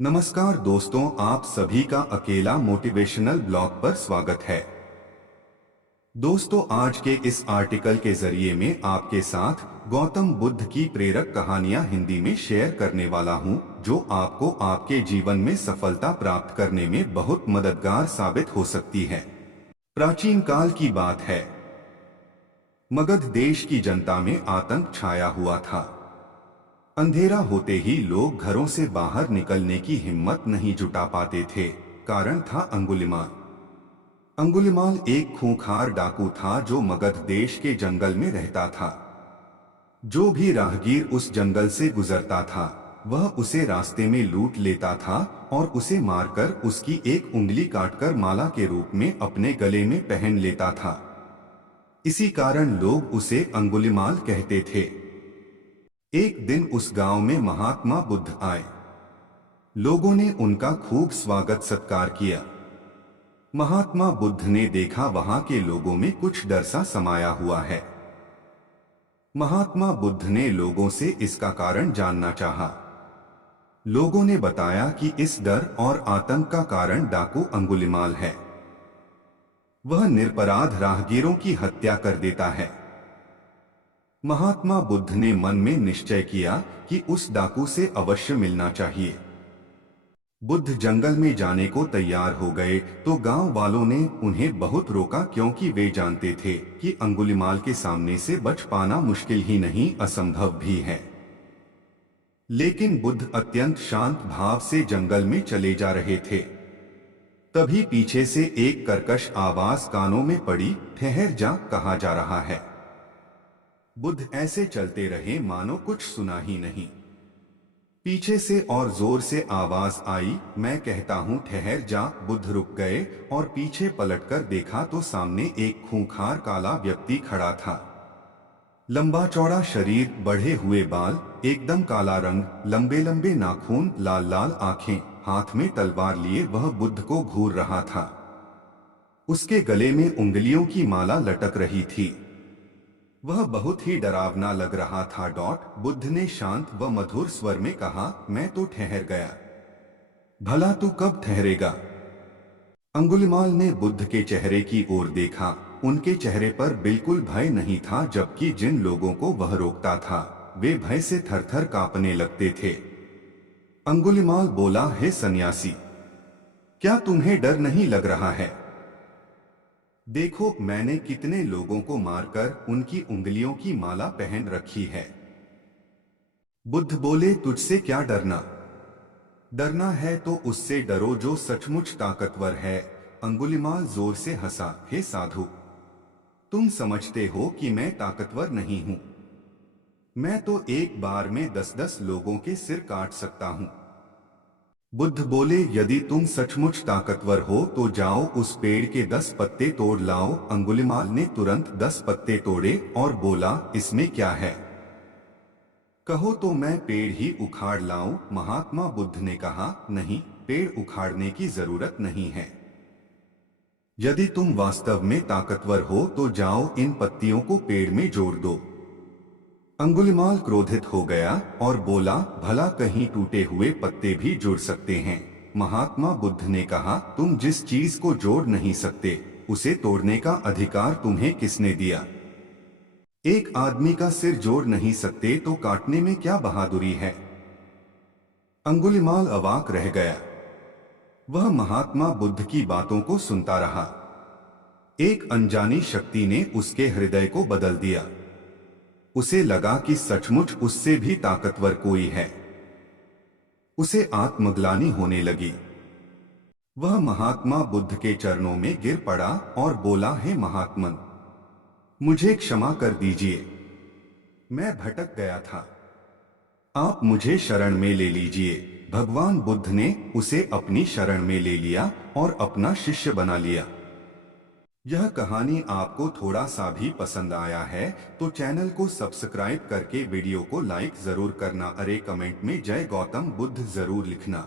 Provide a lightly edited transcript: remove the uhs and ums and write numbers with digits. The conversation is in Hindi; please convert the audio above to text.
नमस्कार दोस्तों, आप सभी का अकेला मोटिवेशनल ब्लॉग पर स्वागत है। दोस्तों, आज के इस आर्टिकल के जरिए मैं आपके साथ गौतम बुद्ध की प्रेरक कहानियां हिंदी में शेयर करने वाला हूं, जो आपको आपके जीवन में सफलता प्राप्त करने में बहुत मददगार साबित हो सकती है। प्राचीन काल की बात है। मगध देश की जनता में आतंक छाया हुआ था। अंधेरा होते ही लोग घरों से बाहर निकलने की हिम्मत नहीं जुटा पाते थे। कारण था अंगुलिमाल। अंगुलिमाल एक खूंखार डाकू था जो मगध देश के जंगल में रहता था। जो भी राहगीर उस जंगल से गुजरता था, वह उसे रास्ते में लूट लेता था और उसे मारकर उसकी एक उंगली काटकर माला के रूप में अपने गले में पहन लेता था। इसी कारण लोग उसे अंगुलिमाल कहते थे। एक दिन उस गांव में महात्मा बुद्ध आए। लोगों ने उनका खूब स्वागत सत्कार किया। महात्मा बुद्ध ने देखा वहां के लोगों में कुछ डर सा समाया हुआ है। महात्मा बुद्ध ने लोगों से इसका कारण जानना चाहा। लोगों ने बताया कि इस डर और आतंक का कारण डाकू अंगुलिमाल है। वह निरपराध राहगीरों की हत्या कर देता है। महात्मा बुद्ध ने मन में निश्चय किया कि उस डाकू से अवश्य मिलना चाहिए। बुद्ध जंगल में जाने को तैयार हो गए तो गांव वालों ने उन्हें बहुत रोका, क्योंकि वे जानते थे कि अंगुलिमाल के सामने से बच पाना मुश्किल ही नहीं, असंभव भी है। लेकिन बुद्ध अत्यंत शांत भाव से जंगल में चले जा रहे थे। तभी पीछे से एक कर्कश आवाज कानों में पड़ी, ठहर जा, कहा जा रहा है। बुद्ध ऐसे चलते रहे मानो कुछ सुना ही नहीं। पीछे से और जोर से आवाज आई, मैं कहता हूं ठहर जा। बुद्ध रुक गए और पीछे पलटकर देखा तो सामने एक खूंखार काला व्यक्ति खड़ा था। लंबा चौड़ा शरीर, बढ़े हुए बाल, एकदम काला रंग, लंबे लंबे नाखून, लाल लाल आंखें, हाथ में तलवार लिए वह बुद्ध को घूर रहा था। उसके गले में उंगलियों की माला लटक रही थी। वह बहुत ही डरावना लग रहा था। बुद्ध ने शांत व मधुर स्वर में कहा, मैं तो ठहर गया, भला तू कब ठहरेगा? अंगुलिमाल ने बुद्ध के चेहरे की ओर देखा। उनके चेहरे पर बिल्कुल भय नहीं था, जबकि जिन लोगों को वह रोकता था वे भय से थरथर कांपने लगते थे। अंगुलिमाल बोला, हे सन्यासी, क्या तुम्हें डर नहीं लग रहा है? देखो, मैंने कितने लोगों को मारकर उनकी उंगलियों की माला पहन रखी है। बुद्ध बोले, तुझसे क्या डरना? डरना है तो उससे डरो जो सचमुच ताकतवर है। अंगुलिमाल जोर से हंसा, हे साधु, तुम समझते हो कि मैं ताकतवर नहीं हूं। मैं तो एक बार में 10-10 लोगों के सिर काट सकता हूं। बुद्ध बोले, यदि तुम सचमुच ताकतवर हो तो जाओ उस पेड़ के 10 पत्ते तोड़ लाओ। अंगुलिमाल ने तुरंत 10 पत्ते तोड़े और बोला, इसमें क्या है? कहो तो मैं पेड़ ही उखाड़ लाऊं। महात्मा बुद्ध ने कहा, नहीं, पेड़ उखाड़ने की जरूरत नहीं है। यदि तुम वास्तव में ताकतवर हो तो जाओ इन पत्तियों को पेड़ में जोड़ दो। अंगुलिमाल क्रोधित हो गया और बोला, भला कहीं टूटे हुए पत्ते भी जुड़ सकते हैं? महात्मा बुद्ध ने कहा, तुम जिस चीज को जोड़ नहीं सकते उसे तोड़ने का अधिकार तुम्हें किसने दिया? एक आदमी का सिर जोड़ नहीं सकते तो काटने में क्या बहादुरी है? अंगुलिमाल अवाक रह गया। वह महात्मा बुद्ध की बातों को सुनता रहा। एक अनजानी शक्ति ने उसके हृदय को बदल दिया। उसे लगा कि सचमुच उससे भी ताकतवर कोई है। उसे आत्मग्लानि होने लगी। वह महात्मा बुद्ध के चरणों में गिर पड़ा और बोला, हे महात्मन, मुझे क्षमा कर दीजिए। मैं भटक गया था, आप मुझे शरण में ले लीजिए। भगवान बुद्ध ने उसे अपनी शरण में ले लिया और अपना शिष्य बना लिया। यह कहानी आपको थोड़ा सा भी पसंद आया है तो चैनल को सब्सक्राइब करके वीडियो को लाइक जरूर करना। अरे कमेंट में जय गौतम बुद्ध जरूर लिखना।